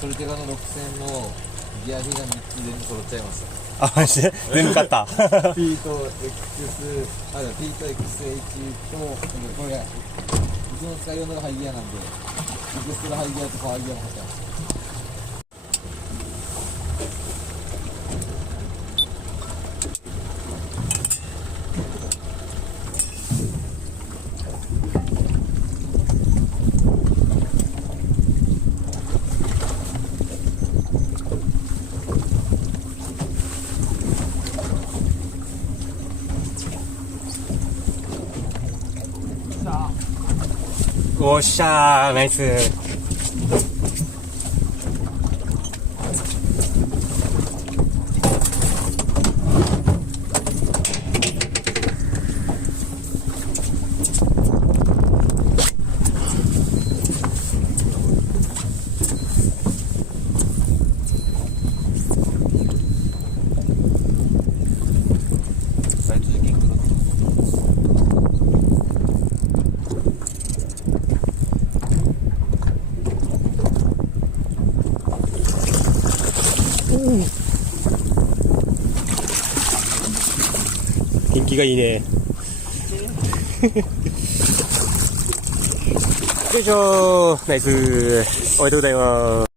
ソルテガの6000のギア比が3つ全部揃っちゃいました。あ、マジで全部買った。P と X、P と XH と、これ、うちの使い用のがハイギアなんで、エクストラハイギアとパワーギアも買ってます。おっしゃー、ナイス。元気がいいね。よいしょー、ナイス。おめでとうございます。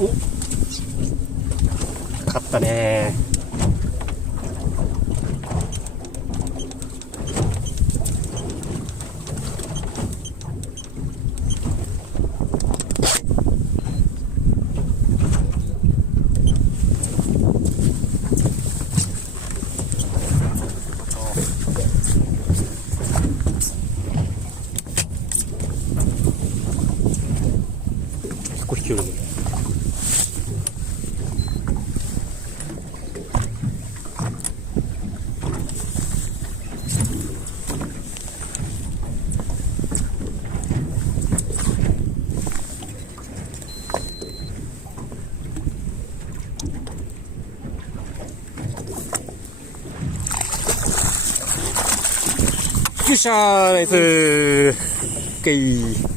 お、勝ったねー。少し距離で。よっしゃー、ナイスー。オッケー。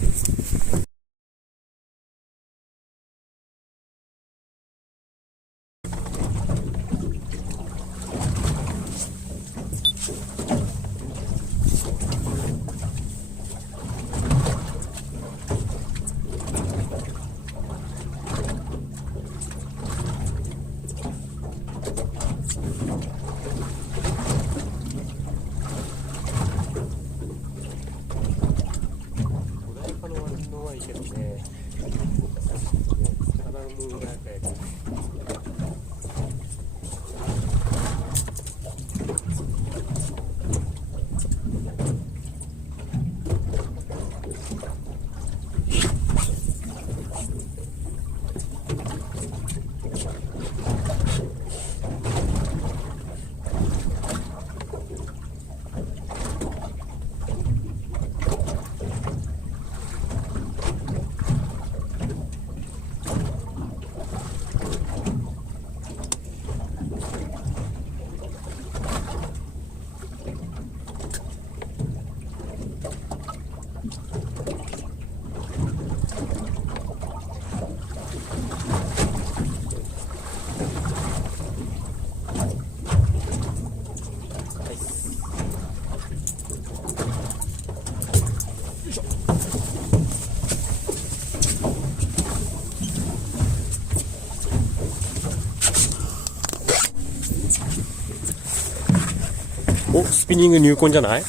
お、スピニング入魂じゃない？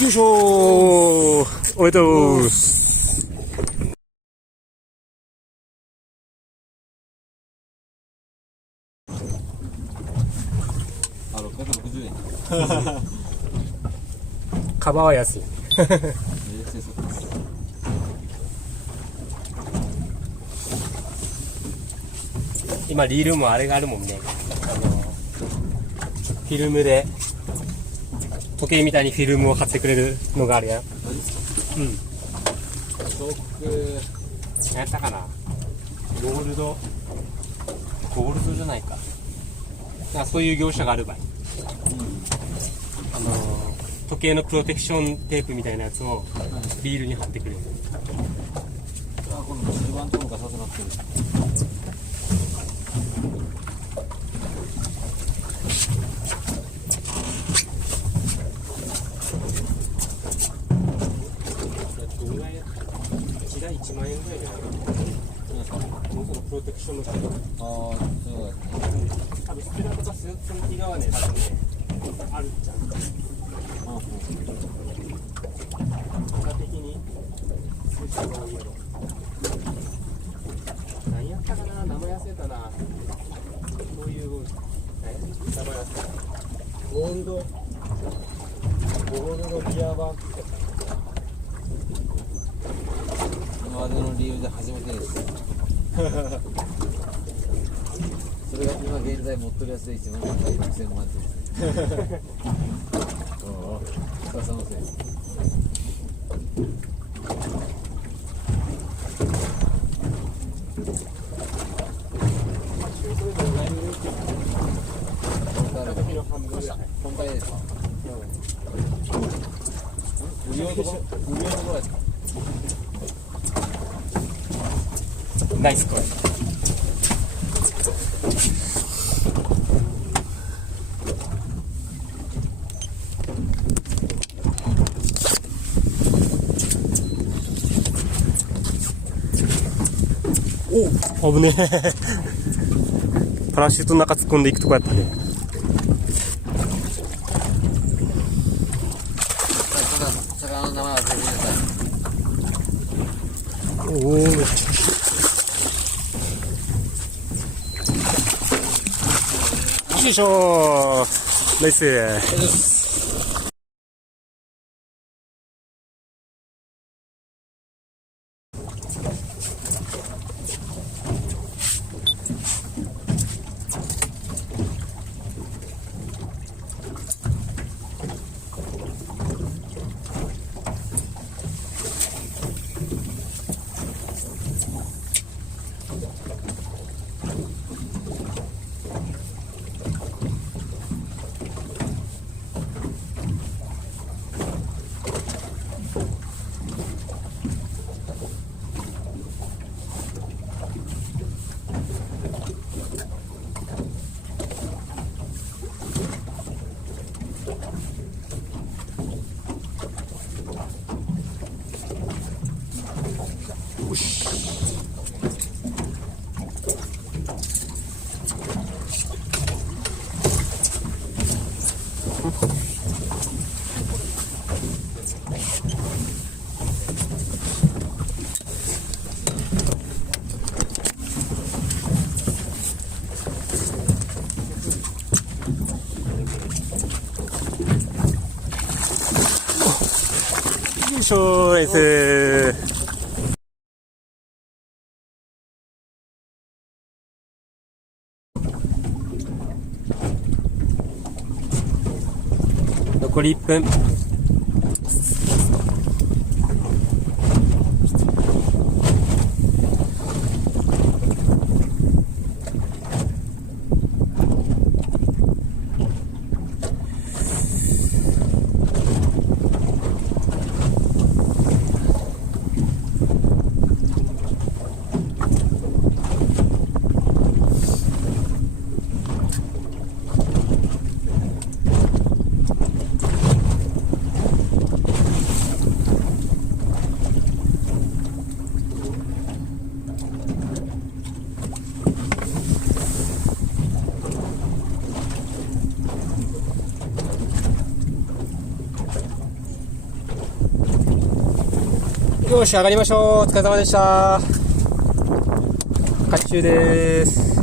よいしょー、おめでとう。あ、660円。カバーは安い。今リールもあれがあるもんね。フィルムで時計みたいにフィルムを貼ってくれるのがあるやん。うん。ショック。何やったかな。ゴールドじゃないか。そういう業者がある場合、時計のプロテクションテープみたいなやつをリールに貼ってくれる。あ、このシルバーのところがさせなってる。1台1万円ぐらいじゃないかな。もうそのプロテクションの人。ああ、そうだね。多分ステラとかスーツの木側ね、多分ね、あるっちゃう。結果的にスーツが多いやろ。何やったかな、名前忘れたな。こういう、名前忘れた。ゴールドのギアバッグ。今までの理由で初めてです。それが今現在持ってるやつで一番高い6000万です。おお、深さのせい。今回ですか？売り用のところですか？ナイスこれ。お、危ねえ。パラシュートの中突っ込んでいくとこやったね。魚の名前忘れてください。おお、めっちゃ。よいしょー、ナイス。よいしょーです。残り1分。よし、上がりましょう。お疲れ様でした。回収です。